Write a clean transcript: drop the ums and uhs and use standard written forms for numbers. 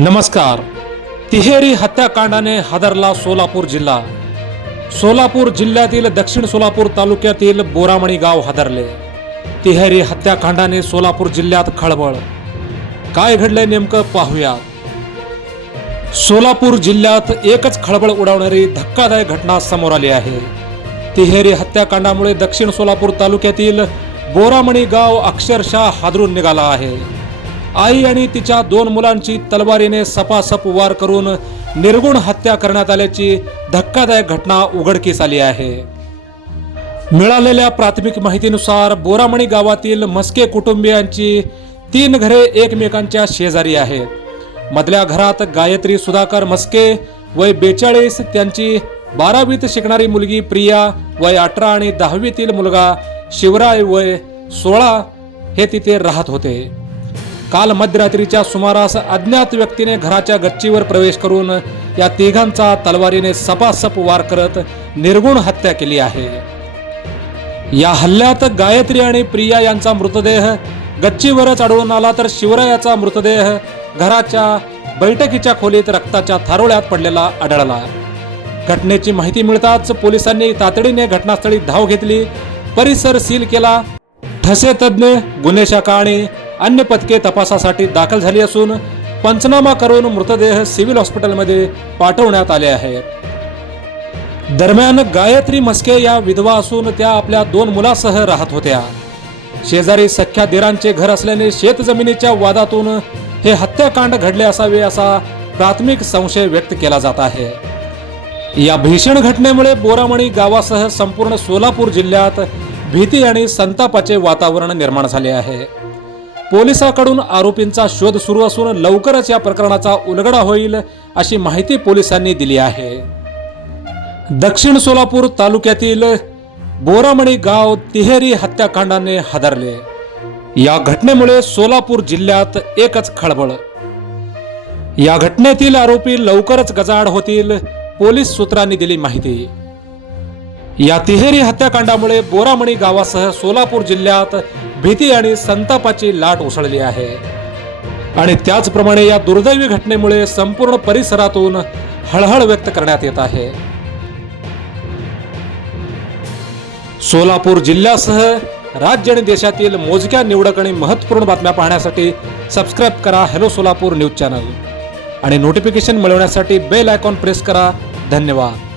नमस्कार। तिहेरी हत्याकांडाने हादरला सोलापूर जिल्हा। सोलापूर जिल्ह्यातील दक्षिण सोलापूर तालुक्यातील बोरामणी गाव हादरले। तिहेरी हत्याकांडाने सोलापूर जिल्ह्यात खळबळ। काय घडले नेमकं पाहूया। सोलापूर जिल्ह्यात एकच खळबळ उडवणारी धक्कादायक घटना समोर आली आहे। तिहेरी हत्याकांडामुळे दक्षिण सोलापूर तालुक्यातील बोरामणी गाव अक्षरशः हादरून निघाला आहे। आई आणि तिच्या 2 मुलांची तलवारीने सपासप वार करून निर्गुण हत्या करण्यात आल्याची धक्कादायक घटना उघडकीस आली आहे। मिळालेल्या प्राथमिक माहितीनुसार बोरामणी गावातील मस्के कुटुंबियांची 3 घरे एकमेकांच्या शेजारी आहेत। मधल्या घरात गायत्री सुधाकर मस्के वय 42, त्यांची 12वीत शिकणारी मुलगी प्रिया वय 18 आणि 10वीतील मुलगा शिवराय वय 16 हे तिथे राहत होते। काल मध्यरात्रीच्या सुमारास अज्ञात व्यक्तीने घराच्या गच्चीवर प्रवेश करून या तिघांचा तलवारीने सपासप वार करत निर्गुण हत्या केली आहे। या हल्ल्यात गायत्री आणि प्रिया यांचा मृतदेह गच्चीवरच आढळून आला, तर शिवरायाचा मृतदेह घराच्या बैठकीच्या खोलीत रक्ताच्या थारोळ्यात पडलेला आढळला। घटनेची माहिती मिळताच पोलिसांनी तातडीने घटनास्थळी धाव घेतली, परिसर सील केला। ठसे तज्ञ, गुन्हे शाखा आणि अन्य पथके तपासासाठी दाखल झाली असून पंचनामा करून मृतदेह सिव्हिल हॉस्पिटलमध्ये पाठवण्यात आले आहेत। दरम्यान गायत्री मस्के या विधवा असून त्या आपल्या 2 मुलासह राहत होत्या। शेजारी सख्या दिरांचे घर असल्याने शेतजमिनीच्या वादातून हे हत्याकांड घडले असावे असा प्राथमिक संशय व्यक्त केला जात आहे। या भीषण घटनेमुळे बोरामणी गावासह संपूर्ण सोलापूर जिल्ह्यात भीती आणि संतापाचे वातावरण निर्माण झाले आहे। पोलिसांकडून आरोपींचा शोध सुरू असून लवकरच या प्रकरणाचा उलगडा होईल अशी माहिती पोलिसांनी दिली आहे। दक्षिण सोलापूर तालुक्यातील बोरामणी गाव तिहेरी हत्याकांडाने हादरले। या घटनेमुळे सोलापूर जिल्ह्यात एकच खळबळ। या घटनेतील आरोपी लवकरच गजाआड होतील, पोलीस सूत्रांनी दिली माहिती। या तिहेरी हत्याकांडामुळे बोरामणी गावासह सोलापूर जिल्ह्यात भीती आणि संतापाची लाट उसळली आहे आणि त्याचप्रमाणे या दुर्दैवी घटनेमुळे संपूर्ण परिसरातून हळहळ व्यक्त करण्यात येत आहे। सोलापूर जिल्ह्यासह राज्य आणि देशातील मोजक्या निवडक आणि महत्त्वपूर्ण बातम्या पाहण्यासाठी सबस्क्राईब करा हॅलो सोलापूर न्यूज चॅनल आणि नोटिफिकेशन मिळवण्यासाठी बेल आयकॉन प्रेस करा। धन्यवाद।